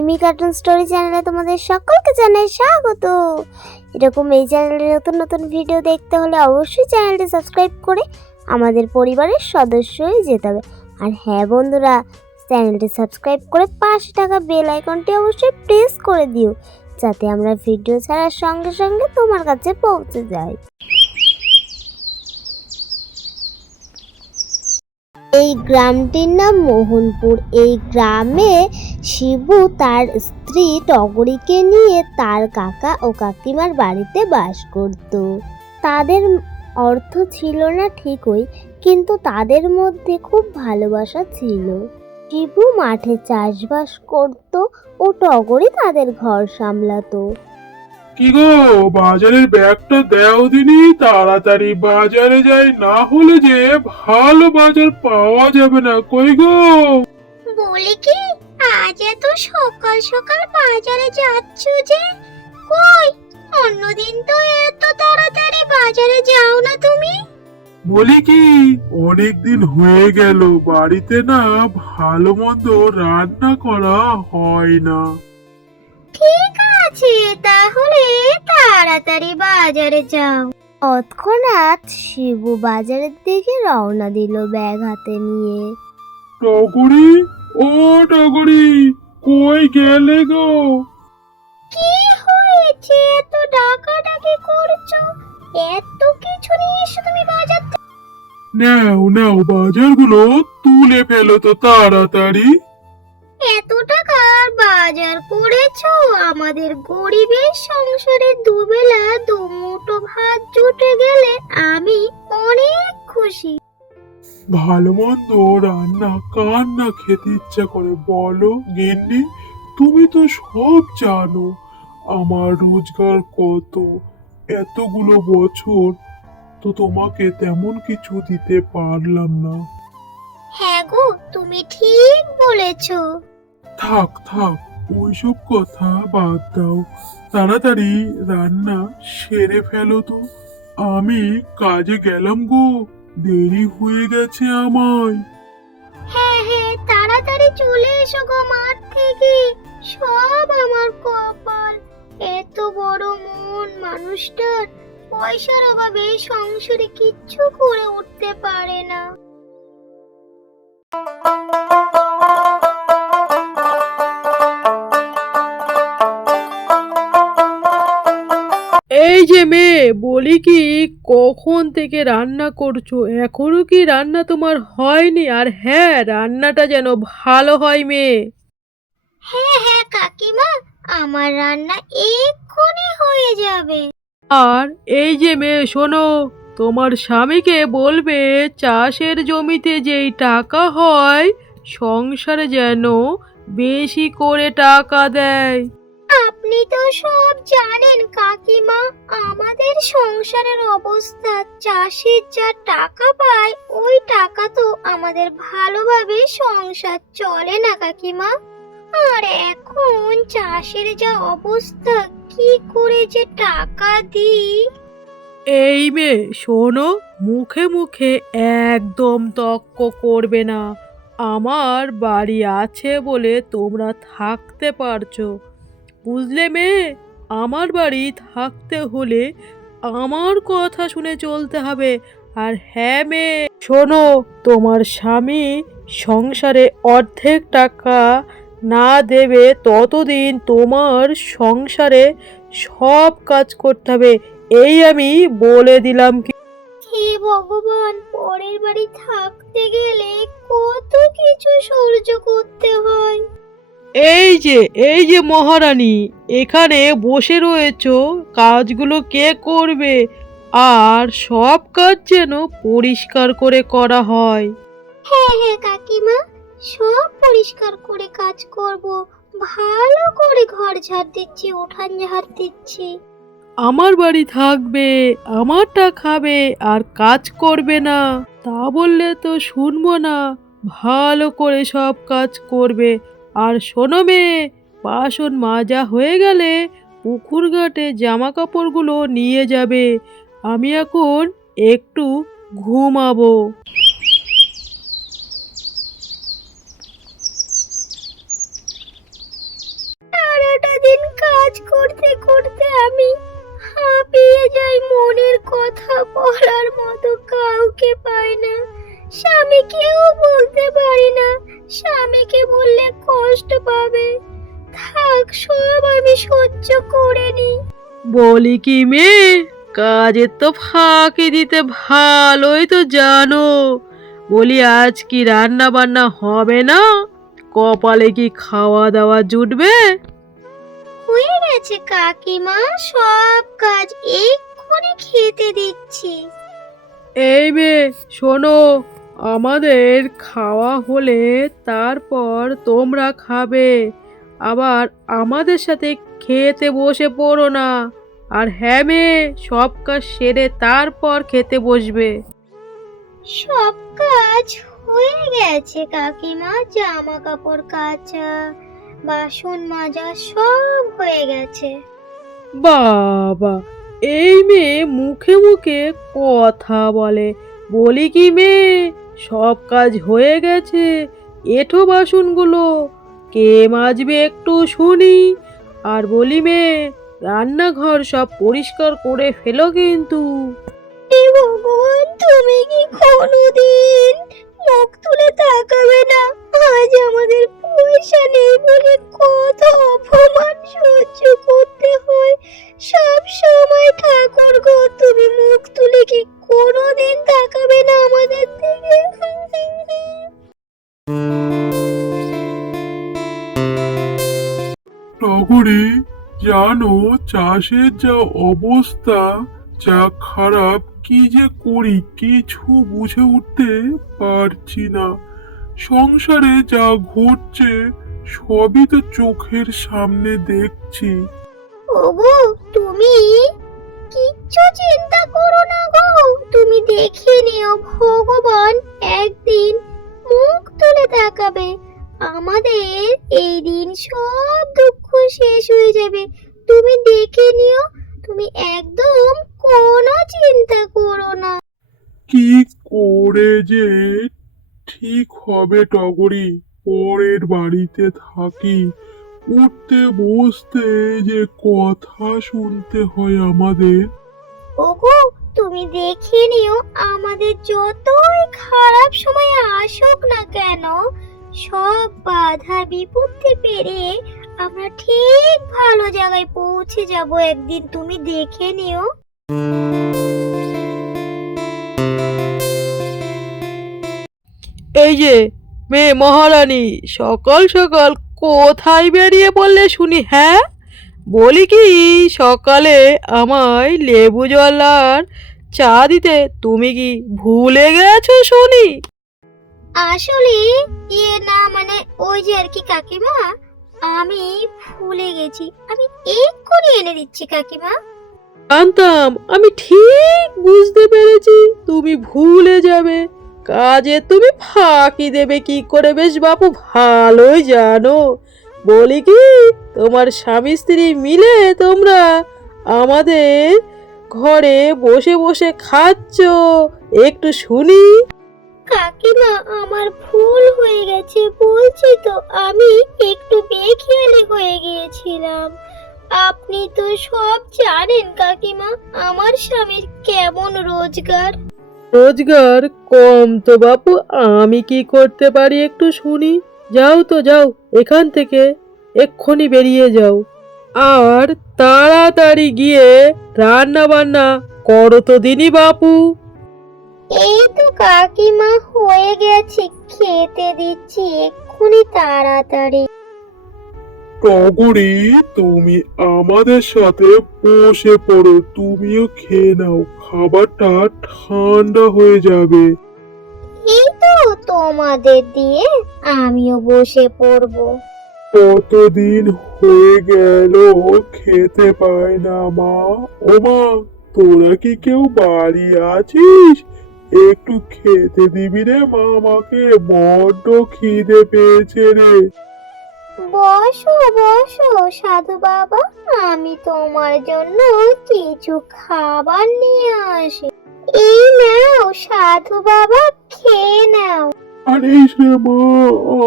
মিমি cartoon story চ্যানেলে তোমাদের সকলকে জানাই স্বাগত। এরকম এই চ্যানেলে নতুন নতুন ভিডিও দেখতে হলে অবশ্যই চ্যানেলটি সাবস্ক্রাইব করে আমাদের পরিবারের সদস্য হয়ে যেতে হবে। আর হ্যাঁ বন্ধুরা চ্যানেলটি সাবস্ক্রাইব করে পাশে টাকা বেল আইকনটি অবশ্যই প্রেস করে দিও, যাতে আমরা ভিডিও ছাড়ার সঙ্গে সঙ্গে তোমার কাছে পৌঁছে যায় এই গ্রামটির নাম মোহনপুর। এই গ্রামে শিবু তার স্ত্রী টগরিকে নিয়ে তার কাকা ও কাকিমার বাড়িতে বাস করত। তাদের অর্থ ছিল না ঠিকই কিন্তু তাদের মধ্যে খুব ভালোবাসা ছিল। শিবু মাঠে চাষবাস করত ও টগরি তাদের ঘর সামলাতো। কি গো বাজারের ব্যাগটা দেও দিনি তাড়াতাড়ি বাজারে যাই না হলে যে ভালো বাজার পাওয়া যাবে না কই গো? বলি কি আজ এত সকাল সকাল বাজারে যাচ্ছ যে? কই? অন্যদিন তো এত তাড়াতাড়ি বাজারে যাও না তুমি। বলি কি অনেক দিন হয়ে গেল বাড়িতে না ভালো মন্দ রান্না করা হয় না। ঠিক আছে তাহলে তাড়াতাড়ি বাজারে যাও। তৎক্ষণাৎ শিবু বাজারের দিকে রওনা দিল ব্যাগ হাতে নিয়ে। টগরি? ও টগরি কই গেলে গো? কি হয়েছে? এত ডাকাডাকি করছ? এত কিছু নিয়ে এসে তুমি বাজার নাও নাও বাজারগুলো তুলে ফেলো তো তাড়াতাড়ি। এত টাকার বাজার করেছ? আমাদের গরিবের সংসারে দুবেলা দুমুঠো ভাত জুটে গেলে আমি অনেক খুশি। ভালো মন্দ রান্না কার না খেতে ইচ্ছা করে? বলো গিন্নি তুমি তো সব জানো আমার রোজগার কত। এতগুলো বছর তো তোমাকে তেমন কিছু দিতে পারলাম না। হ্যাঁ গো তুমি ঠিক বলেছ। থাক থাক ওইসব কথা বাদ দাও। তাড়াতাড়ি রান্না সেরে ফেলো তো। আমি কাজে গেলাম গো। দেরি হয়ে গেছে আমায়। হ্যাঁ হ্যাঁ তাড়াতাড়ি চলে এসো গো মাঠ থেকে। সব আমার কপাল। এত বড় মন মানুষটার। পয়সার অভাবে সংসারে কিচ্ছু করে উঠতে পারে না। এই যে মেয়ে বলি কি কখন থেকে রান্না করছ? এখনও কি রান্না তোমার হয়নি? আর হ্যাঁ রান্নাটা যেন ভালো হয় মেয়ে। হ্যাঁ হ্যাঁ কাকিমা আমার রান্না এক্ষুনি হয়ে যাবে। আর এই যে মেয়ে শোনো তোমার স্বামীকে বলবে চাষের জমিতে যেই টাকা হয় সংসারে যেন বেশি করে টাকা দেয়। আপনি তো সব জানেন কাকিমা, আমাদের সংসারের অবস্থা। চাষির যা টাকা পায়, ওই টাকা তো আমাদের ভালোভাবে সংসার চলে না কাকিমা। আর এখন চাষের যা অবস্থা, কি করে যে টাকা দিই? এই মেয়ে, শোনো, মুখে মুখে একদম তক্ক করবে না। আমার বাড়ি আছে বলে তোমরা থাকতে পারছ। বুঝলে মেয়ে, আমার বাড়ি থাকতে হলে আমার কথা শুনে চলতে হবে। আর হ্যাঁ মেয়ে, শোনো, তোমার স্বামী সংসারে অর্ধেক টাকা না দেবে ততদিন তোমার সংসারে সব কাজ করতে হবে। এই আমি বলে দিলাম কি হে ভগবান, পরের বাড়ি থাকতে গেলে কত কিছু সহ্য করতে হয়। এই যে এই যে মহারানী এখানে বসে রয়েছো কাজগুলো কে করবে? আর সব কাজ যেন পরিষ্কার করে করা হয়। হ্যাঁ হ্যাঁ কাকিমা সব পরিষ্কার করে কাজ করব। ভালো করে ঘর ঝাড় দিচ্ছি উঠান ঝাড় দিচ্ছি। আমার বাড়ি থাকবে আমারটা খাবে আর কাজ করবে না। তা বললে তো শুনব না ভালো করে সব কাজ করবে। আর শোনো মেয়ে, বাসন মাজা হয়ে গেলে পুকুর ঘাটে জামা কাপড়গুলো নিয়ে যাবে। আমি এখন একটু ঘুমাবো। সারাটা দিন কাজ করতে করতে আমি হাঁপিয়ে যাই, মনের কথা বলার মতো কাউকে পাই না। স্বামীকেও বলতে পারি না। স্বামীকে বললে কষ্ট পাবে। থাক সব আমি সহ্য করে নিই। বলি কি মেয়ে? কাজের তো ফাঁকি দিতে ভালোই তো জানো। বলি আজ কি রান্না বান্না হবে না? কপালে কি খাওয়া দাওয়া জুটবে? হয়ে গেছে কাকিমা সব কাজ এক্ষুনি খেতে দিচ্ছি। এই মেয়ে শোনো আমাদের খাওয়া হলে তারপর তোমরা খাবে। আবার আমাদের সাথে খেতে বসে পড়ো না। আর হ্যাঁ মেয়ে সব কাজ সেরে তারপর খেতে বসবে। সব কাজ হয়ে গেছে কাকিমা জামা কাপড় কাচা বাসন মাজা সব হয়ে গেছে। বাবা এই মেয়ে মুখে মুখে কথা বলে। বলি কি মেয়ে সব কাজ হয়ে গেছে। এঠো বাসনগুলো। কে মাজবে একটু শুনি। আর বলি মেয়ে রান্নাঘর সব পরিষ্কার করে ফেলো কিন্তু। হে ভগবান, তুমি কি কোনোদিন মুখ তুলে তাকাবে না? আজ আমাদের পয়সা নেই বলে কত অপমান সহ্য করতে হয়। সব সময় ঠাকুর গো তুমি মুখ তুলে কোনোদিন তাকাবে না আমাদের দিকে। টগরে জানো চাষের যা অবস্থা যা খারাপ কি যে করি কিছু বুঝে উঠতে পারছি না। সংসারে যা ঘটছে সবই তো চোখের সামনে দেখছি। ওগো হবে টগরি পরের বাড়িতে থাকি উঠতে বসতে যে কথা শুনতে হয় আমাদের। ওগো তুমি দেখে নিও আমাদের যতই খারাপ সময় আসুক না কেন সব বাধা বিপত্তি পেরিয়ে আমরা ঠিক ভালো জায়গায় পৌঁছে যাব একদিন তুমি দেখে নিও। এই যে মেয়ে মহারানী সকাল সকাল কোথায় বেরিয়ে বললে শুনি হ্যাঁ? বলি কি সকালে আমায় লেবু জল আর চা দিতে তুমি কি ভুলে গেছো শুনি? আসলে ইয়ে না মানে ওই যে আর কি কাকিমা আমি ভুলে গেছি। আমি এক্ষুনি এনে দিচ্ছি কাকিমা। জানতাম আমি ঠিক বুঝতে পেরেছি তুমি ভুলে যাবে। কাজে তুমি ফাঁকি দেবে কি করে? বেশ বাপু, ভালোই জানো। বলি কি, তোমার স্বামী স্ত্রী মিলে তোমরা আমাদের ঘরে বসে বসে খাচ্ছ। একটু শুনি। কাকিমা, আমার ভুল হয়ে গেছে বলছি তো। আমি একটু বেখেয়ালি হয়ে গিয়েছিলাম। আপনি তো সব জানেন কাকিমা, আমার স্বামীর কেমন রোজগার? রোজগার কম তো বাপু, আমি কি করতে পারি একটু শুনি? যাও তো, যাও, এখান থেকে এক্ষুনি বেরিয়ে যাও। আর তাড়াতাড়ি গিয়ে রান্না বান্না করো তো দিনই বাপু। এই তো কাকিমা, হয়ে গেছে, খেতে দিচ্ছি, এক্ষুনি তাড়াতাড়ি। টগরি তুমি আমাদের সাথে বসে পড়ো তুমিও খেয়ে নাও খাবারটা ঠান্ডা হয়ে যাবে। এই তো তোমাদের দিয়ে আমিও বসে পড়ব। কতদিন হয়ে গেল খেতে পায় না মা। ও মা তোরা কি কেউ বাড়ি আছিস? একটু খেতে দিবি রে মা আমাকে বড্ড খিদে পেয়েছে রে। বসো বসো, সাধু বাবা, আমি তোমার জন্য কিছু খাবার নিয়ে আসি। এই নাও, সাধু বাবা, খেয়ে নাও। আনিস রে মা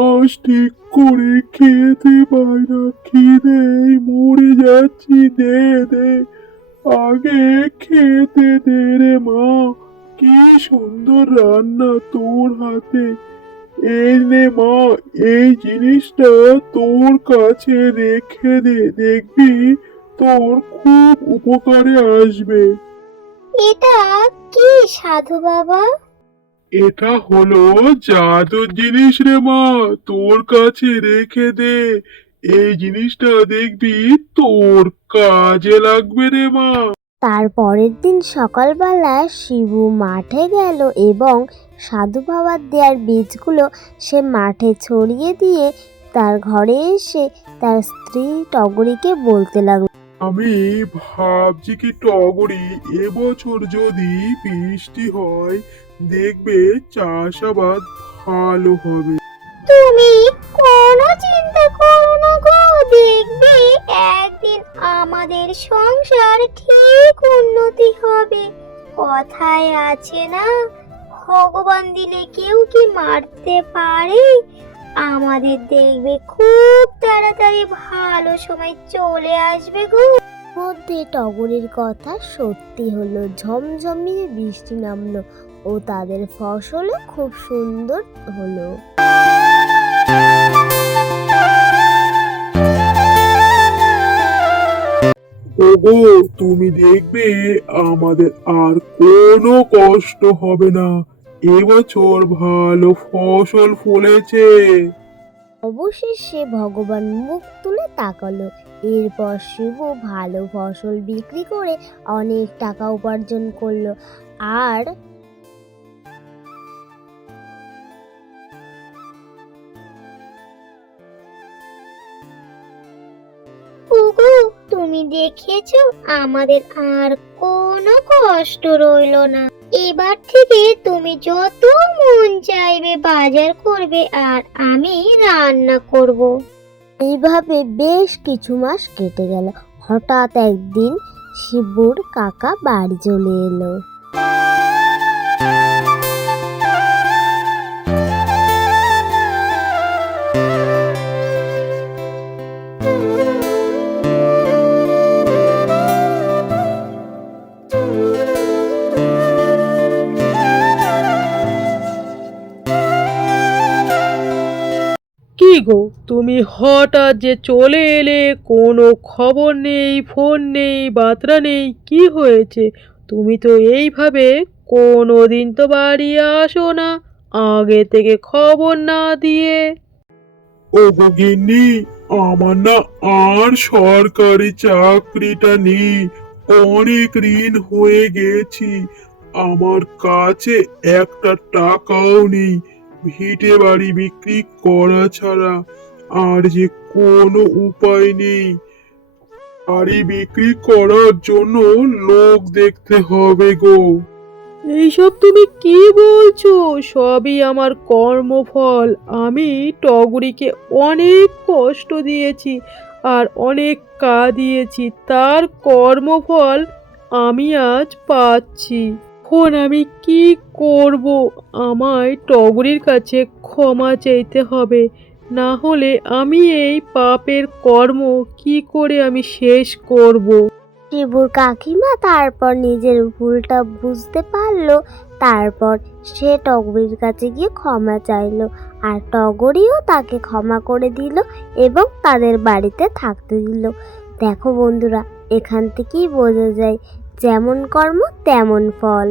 আজ ঠিক করে খেতে পাই না, খিদে মরে যাচ্ছি, দে দে। আগে খেতে দে রে মা, কি সুন্দর রান্না তোর হাতে। এই নে মা এই জিনিসটা তোর কাছে রেখে দে দেখবি তোর খুব উপকারে আসবে। এটা কি সাধু বাবা? এটা হলো জাদুর জিনিস রে মা তোর কাছে রেখে দে। এই জিনিসটা দেখবি তোর কাজে লাগবে রে মা। তার পরের দিন সকালবেলা শিবু মাঠে গেল এবং সাধু বাবার দেওয়ার বীজগুলো সে মাঠে ছড়িয়ে দিয়ে তার ঘরে এসে তার স্ত্রী টগরিকে বলতে লাগল আমি ভাবছি কি টগরি এবছর যদি বৃষ্টি হয় দেখবে চাষাবাদ ভালো হবে। তুমি কোনো চিন্তা করো না গো দেখবে একদিন আমাদের সংসার ঠিক উন্নতি হবে। কথায় আছে না ভগবান দিলে কেউ কি মারতে পারে? আমাদের দেখবে খুব তাড়াতাড়ি ভালো সময় চলে আসবে গো। মধ্যে টগরের কথা সত্যি হলো ঝমঝমিয়ে বৃষ্টি নামলো ও তাদের ফসলও খুব সুন্দর হলো। ওগো তুমি দেখবে আমাদের আর কোনো কষ্ট হবে না। এবছর ভালো ফসল ফলেছে। অবশেষে ভগবান মুখ তুলে তাকালো। এরপর শিব ভালো ফসল বিক্রি করে অনেক টাকা উপার্জন করল। আর ওগো, তুমি দেখেছ? আমাদের আর কোনো কষ্ট রইল না। এবার থেকে তুমি যত মন চাইবে বাজার করবে আর আমি রান্না করব। এইভাবে বেশ কিছু মাস কেটে গেল। হঠাৎ একদিন শিবুর কাকা বাড়ি চলে এলো। তুমি হঠাৎ যে চলে এলে, কোনো খবর নেই, ফোন নেই বার্তা নেই, কি হয়েছে? তুমি তো এইভাবে কোনো দিন তো বাড়ি আসো না, আগে থেকে খবর না দিয়ে। ও গিন্নি আমার না আর সরকারি চাকরিটা নেই। অনেক ঋণ হয়ে গেছি। আমার কাছে একটা টাকাও নেই। ভিটে বাড়ি বিক্রি করা ছাড়া আর যে কোনো উপায় নেই। বাড়ি বিক্রি করার জন্য লোক দেখতে হবে গো। এইসব তুমি কি বলছো? সবই আমার কর্মফল। আমি টগরিকে অনেক কষ্ট দিয়েছি আর অনেক কা দিয়েছি। তার কর্মফল আমি আজ পাচ্ছি। এখন আমি কি করব? আমায় টগরির কাছে ক্ষমা চাইতে হবে। না হলে আমি এই পাপের কর্ম কি করে আমি শেষ করব? শিবুর কাকিমা তারপর নিজের ভুলটা বুঝতে পারল, তারপর সে টগরির কাছে গিয়ে ক্ষমা চাইলো আর টগরিও তাকে ক্ষমা করে দিল এবং তাদের বাড়িতে থাকতে দিল। দেখো বন্ধুরা, এখান থেকেই বোঝা যায় যেমন কর্ম তেমন ফল।